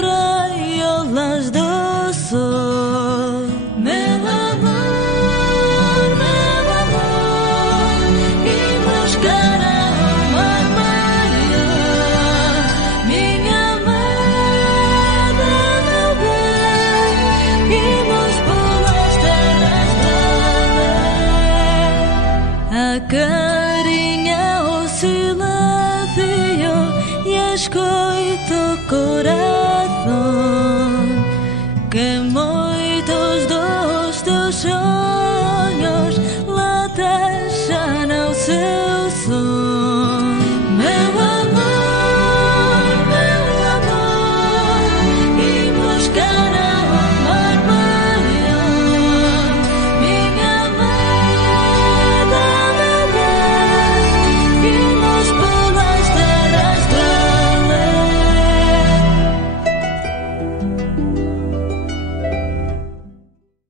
raiolas do sol. Meu amor, imos cara ao mar maior. Minha amada, meu bem, imos pelas terras da lei. A carinha, o silêncio e escoito o coração, que muitos dos teus sonhos lá deixam no céu.